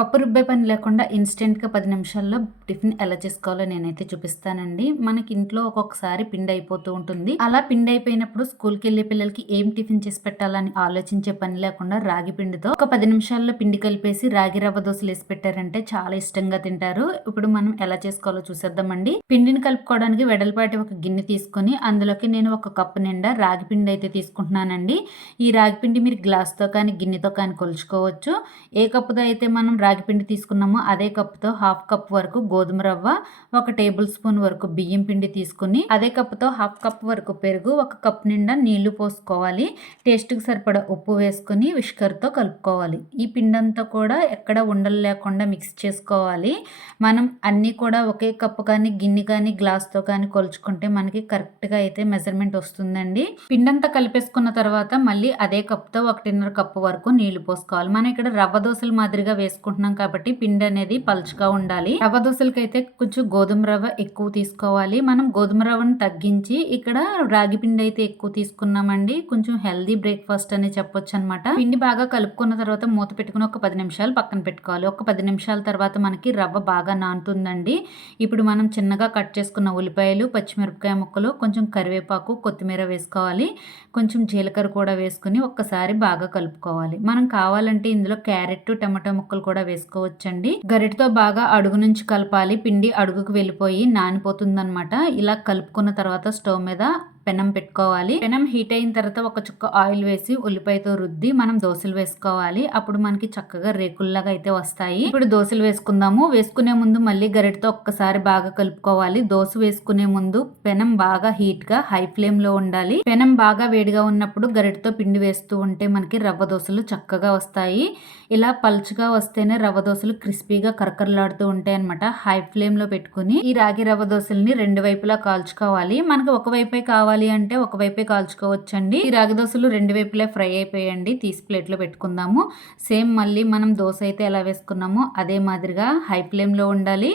పప్పు రుబ్బే పని లేకుండా ఇన్స్టెంట్గా పది నిమిషాల్లో టిఫిన్ ఎలా చేసుకోవాలో నేనైతే చూపిస్తానండి. మనకి ఇంట్లో ఒక్కొక్కసారి పిండి అయిపోతూ ఉంటుంది. అలా పిండి అయిపోయినప్పుడు స్కూల్కి వెళ్ళే పిల్లలకి ఏం టిఫిన్ చేసి పెట్టాలని ఆలోచించే పని లేకుండా రాగి పిండితో ఒక పది నిమిషాల్లో పిండి కలిపేసి రాగి రవ్వ దోశలు వేసి పెట్టారంటే చాలా ఇష్టంగా తింటారు. ఇప్పుడు మనం ఎలా చేసుకోవాలో చూసేద్దామండి. పిండిని కలుపుకోవడానికి వెడల్పాటి ఒక గిన్నె తీసుకొని అందులోకి నేను ఒక కప్పు నిండా రాగి పిండి అయితే తీసుకుంటున్నానండి. ఈ రాగి పిండి మీరు గ్లాస్తో కానీ గిన్నెతో కానీ కొలుచుకోవచ్చు. ఏ కప్పుతో అయితే మనం రాగిపిండి తీసుకున్నాము. అదే కప్పుతో హాఫ్ కప్ వరకు గోధుమ రవ్వ ఒక టేబుల్ స్పూన్ వరకు బియ్యం పిండి తీసుకుని అదే కప్పుతో హాఫ్ కప్ వరకు పెరుగు ఒక కప్ నిండా నీళ్ళు పోసుకోవాలి. టేస్ట్కి సరిపడా ఉప్పు వేసుకుని విష్కర్తో కలుపుకోవాలి. ఈ పిండి అంతా కూడా ఎక్కడ ఉండలు లేకుండా మిక్స్ చేసుకోవాలి. మనం అన్నీ కూడా ఒకే కప్పు కానీ గిన్నె కానీ గ్లాస్తో కానీ కొలుచుకుంటే మనకి కరెక్ట్గా అయితే మెజర్మెంట్ వస్తుందండి. పిండంతా కలిపేసుకున్న తర్వాత మళ్ళీ అదే కప్తో ఒకటిన్నర కప్పు వరకు నీళ్ళు పోసుకోవాలి. మనం ఇక్కడ రవ్వ దోశల మాదిరిగా వేసుకుంటాం చేసుకుంటున్నాం కాబట్టి పిండి అనేది పలుచగా ఉండాలి. రవ్వ దోశలకి అయితే కొంచెం గోధుమ రవ్వ ఎక్కువ తీసుకోవాలి. మనం గోధుమ రవ్వను తగ్గించి ఇక్కడ రాగి పిండి అయితే ఎక్కువ తీసుకున్నామండి. కొంచెం హెల్దీ బ్రేక్ఫాస్ట్ అని చెప్పొచ్చు అనమాట పిండి బాగా కలుపుకున్న తర్వాత మూత పెట్టుకుని ఒక పది నిమిషాలు పక్కన పెట్టుకోవాలి. ఒక పది నిమిషాల తర్వాత మనకి రవ్వ బాగా నానుతుందండి. ఇప్పుడు మనం చిన్నగా కట్ చేసుకున్న ఉల్లిపాయలు పచ్చిమిరపకాయ ముక్కలు కొంచెం కరివేపాకు కొత్తిమీర వేసుకోవాలి. కొంచెం జీలకర్ర కూడా వేసుకుని ఒక్కసారి బాగా కలుపుకోవాలి. మనం కావాలంటే ఇందులో క్యారెట్ టమాటో ముక్కలు కూడా కూడా వేసుకోవచ్చండి. గరిటతో బాగా అడుగు నుంచి కలపాలి. పిండి అడుగుకు వెళ్ళిపోయి నానిపోతుందనమాట ఇలా కలుపుకున్న తర్వాత స్టవ్ మీద పెనం పెట్టుకోవాలి. పెనం హీట్ అయిన తర్వాత ఒక చుక్క ఆయిల్ వేసి ఉల్లిపాయతో రుద్ది మనం దోశలు వేసుకోవాలి. అప్పుడు మనకి చక్కగా రేకుల్లాగా అయితే వస్తాయి. ఇప్పుడు దోశలు వేసుకుందాము. వేసుకునే ముందు మళ్ళీ గరిటతో ఒక్కసారి బాగా కలుపుకోవాలి. దోశ వేసుకునే ముందు పెనం బాగా హీట్గా హై ఫ్లేమ్లో ఉండాలి. పెనం బాగా వేడిగా ఉన్నప్పుడు గరిటతో పిండి వేస్తూ ఉంటే మనకి రవ్వ దోశలు చక్కగా వస్తాయి. ఇలా పలుచగా వస్తేనే రవ్వ దోశలు క్రిస్పీగా కరకరలాడుతూ ఉంటాయి అనమాట హై ఫ్లేమ్లో పెట్టుకుని ఈ రాగి రవ్వ దోశల్ని రెండు వైపులా కాల్చుకోవాలి. మనకి ఒక వైపే కావాలి. కావాలి అంటే ఒకవైపే కాల్చుకోవచ్చండి. ఈ రాగి దోశలు రెండు వైపులే ఫ్రై అయిపోయండి తీసి ప్లేట్లో పెట్టుకుందాము. సేమ్ మళ్ళీ మనం దోశ అయితే ఎలా వేసుకున్నామో అదే మాదిరిగా హై ఫ్లేమ్లో ఉండాలి.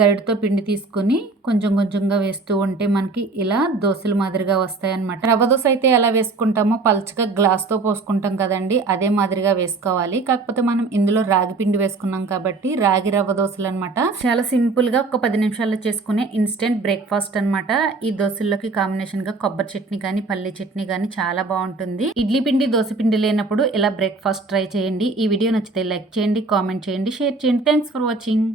గరిటతో పిండి తీసుకొని కొంచెం కొంచెంగా వేస్తూ ఉంటే మనకి ఇలా దోశల మాదిరిగా వస్తాయన్నమాట. రవ్వ దోశ అయితే ఎలా వేసుకుంటామో పల్చగా గ్లాస్తో పోసుకుంటాం కదండి అదే మాదిరిగా వేసుకోవాలి. కాకపోతే మనం ఇందులో రాగి పిండి వేసుకున్నాం కాబట్టి రాగి రవ్వ దోశలు అనమాట చాలా సింపుల్గా ఒక పది నిమిషాల్లో చేసుకునే ఇన్స్టెంట్ బ్రేక్ఫాస్ట్ అనమాట ఈ దోశల్లోకి కాంబినేషన్గా కొబ్బరి చట్నీ కానీ పల్లి చట్నీ కానీ చాలా బాగుంటుంది. ఇడ్లీ పిండి దోశ పిండి లేనప్పుడు ఇలా బ్రేక్ఫాస్ట్ ట్రై చేయండి. ఈ వీడియో నచ్చితే లైక్ చేయండి కామెంట్ చేయండి షేర్ చేయండి. Thanks for watching